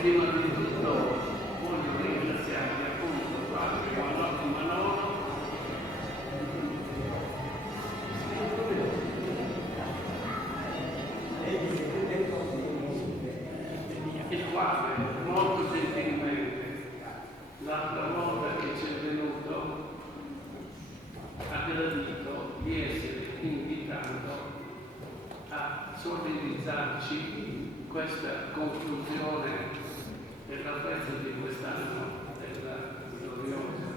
prima di tutto voglio ringraziarvi appunto Padre Manolo Manolo il quale molto gentilmente l'altra volta che ci è venuto ha gradito di essere invitato a solidarizzarci questa conclusione della festa di quest'anno della gloriosa.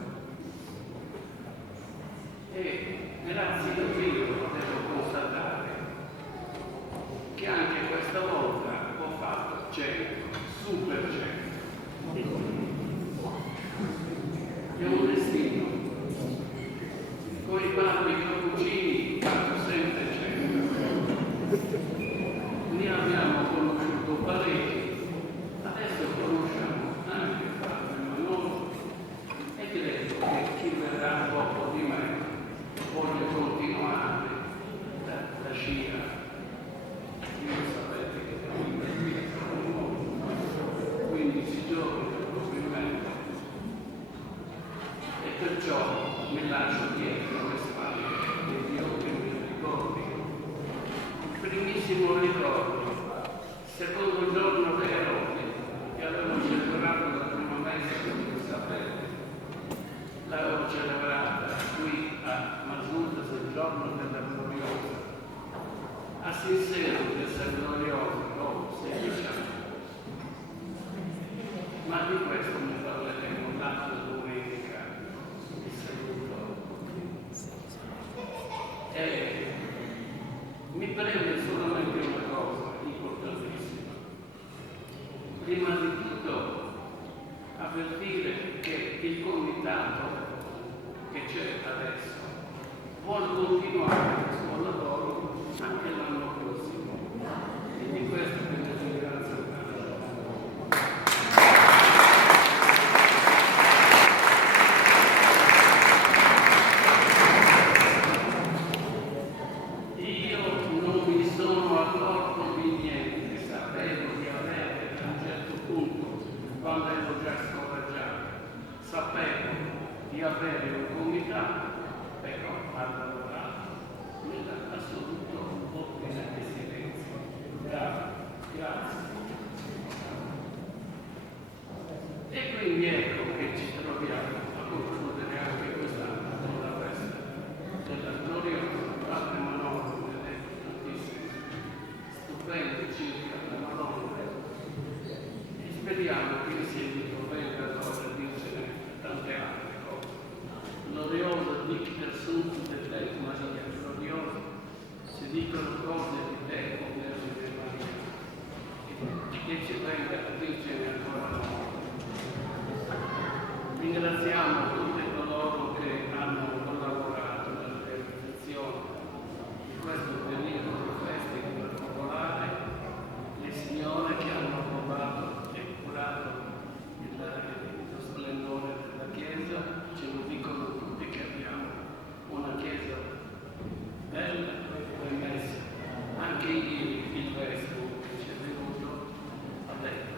E grazie a Dio devo constatare che anche questa volta ho fatto 100, super 100. È un destino. Con i padri cappuccini faccio sempre 100. Ne abbiamo conosciuto parecchi, adesso conosciamo anche Padre Manolo e credo che chi verrà dopo di me voglia continuare la scia. Io sapete che ho 15 giorni probabilmente e perciò mi lascio dietro le spalle e Dio che mi ricordi. Primissimo ricordo, secondo giorno dei Erodi, che avevo celebrato la prima messa di sapete, l'avevo celebrata qui a Masutas il giorno della gloriosa. A sincero di essere gloriosa, dopo 16 anni. Ma di questo ne parleremo l'altra domenica, il saluto. Mi preme solamente una cosa importantissima. Prima di tutto avvertire che il comitato che c'è adesso vuole continuare il suo lavoro anche l'anno prossimo. E di questo vi ringrazio tanto. Quando ero già scoraggiato, sapevo di avere un comitato, però ha lavorato nell'assoluto ordine e silenzio. Grazie. E quindi ecco che ci troviamo a concludere anche quest'anno con la festa della gloriosa Padre Manolo, che è tantissimo, stupendo circa la Madonna. Speriamo che sia di venga cosa dircene tante altre cose. Gloriosa dicter sunt de te, Maria, gloriosa, si dicono cose di te, o Vergine Maria, che ci venga a dircene ancora noi. Ringraziamo tutti coloro che hanno collaborato nella realizzazione di questo periodo di festa in particolare, le signore che hanno provato lo splendore della Chiesa, ce lo dicono tutti che abbiamo una Chiesa bella e messa. Anche ieri il vescovo che ci è venuto ha detto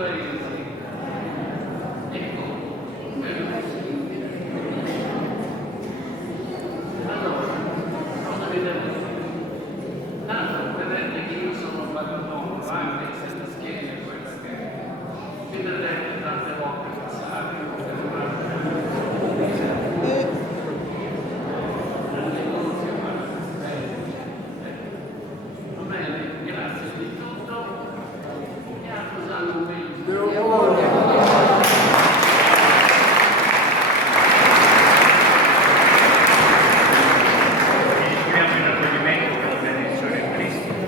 paesi. Ecco, allora, cosa vedete? Tanto vedete che io sono vagabondo, anche se la schiena è quella che è. Mi vedrete tante volte passare, va bene, grazie di tutto e a cosa non Siamo in raccoglimento per la benedizione in Cristo.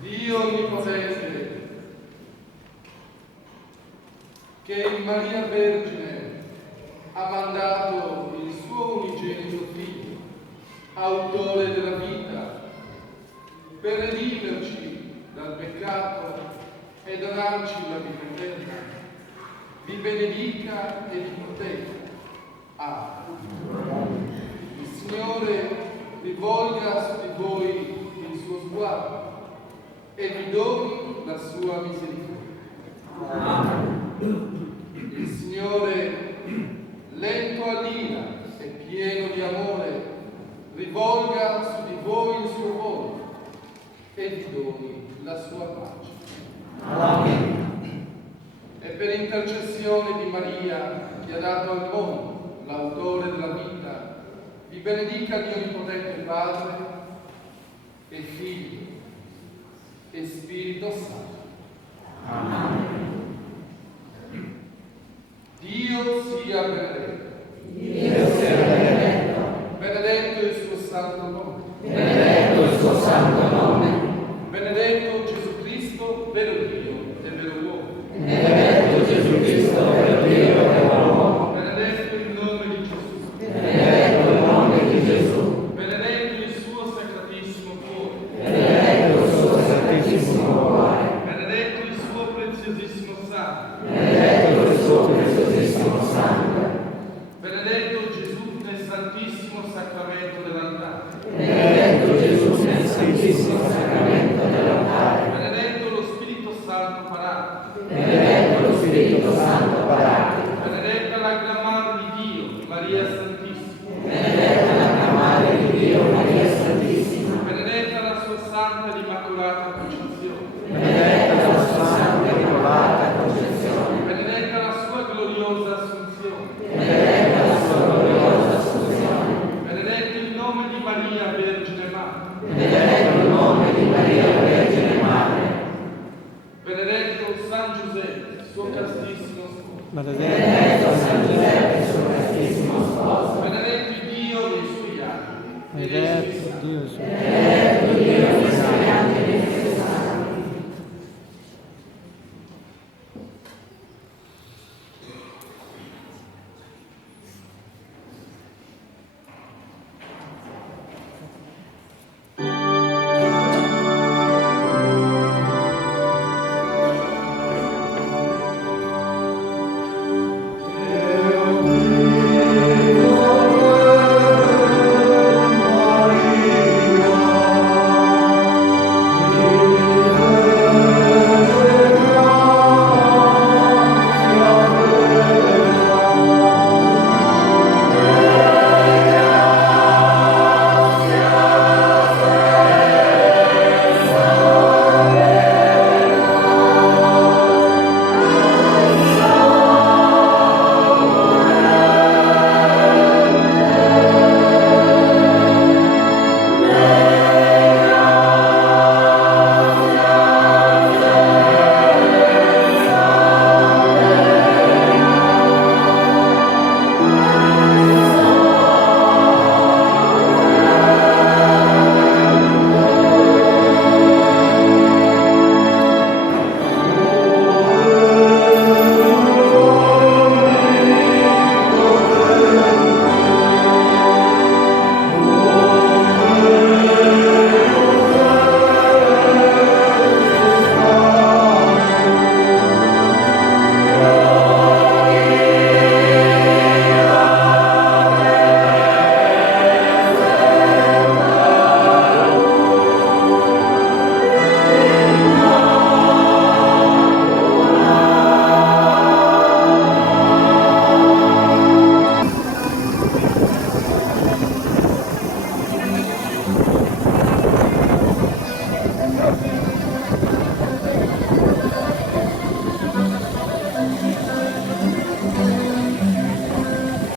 Dio Onnipotente, che in Maria Vergine ha mandato il suo unigenito Figlio, autore della vita, per redimerci dal peccato e donarci la vita eterna, vi benedica e vi protegga. Il Signore rivolga su di voi il suo sguardo e vi doni la sua misericordia. Il Signore, lento all'ira e pieno di amore, rivolga su di voi il suo volto e vi doni la sua pace. E per intercessione di Maria, che ha dato al mondo l'autore della vita, vi benedica Dio Onnipotente Padre e Figlio e Spirito Santo. Dio sia benedetto. Dio sia benedetto. Benedetto il suo santo nome. Benedetto il suo santo nome. Benedetto Gesù Cristo, vero Dio e vero uomo. Benedetto Gesù Cristo, vero Dio e vero uomo. Benedetto il nome di Gesù. Benedetto il nome di Gesù. Benedetto il suo sacratissimo cuore. Benedetto il suo santissimo cuore. Benedetto il suo preziosissimo sangue. Benedetto il suo preziosissimo sangue. Benedetto Gesù nel santissimo sacramento dell'altare. Benedetto Gesù nel santissimo sacramento dell'altare. Benedetto lo Spirito Santo Paracleto. Benedetto lo Spirito Santo Paracleto. Benedetta la Gran Madre di Dio, Maria Santissima. Benedetta la Gran Madre di Dio, Maria Santissima. Benedetta la sua Santa ed Immacolata Concezione. Benedetta la sua Santa e Immacolata Concezione. Benedetta la sua gloriosa Assunzione. Benedetta la sua gloriosa Assunzione. Benedetto il nome di Maria Vergine Madre. Benedetto il nome di Maria Vergine Madre. Benedetto San Giuseppe, suo castissimo sposo. Benedetto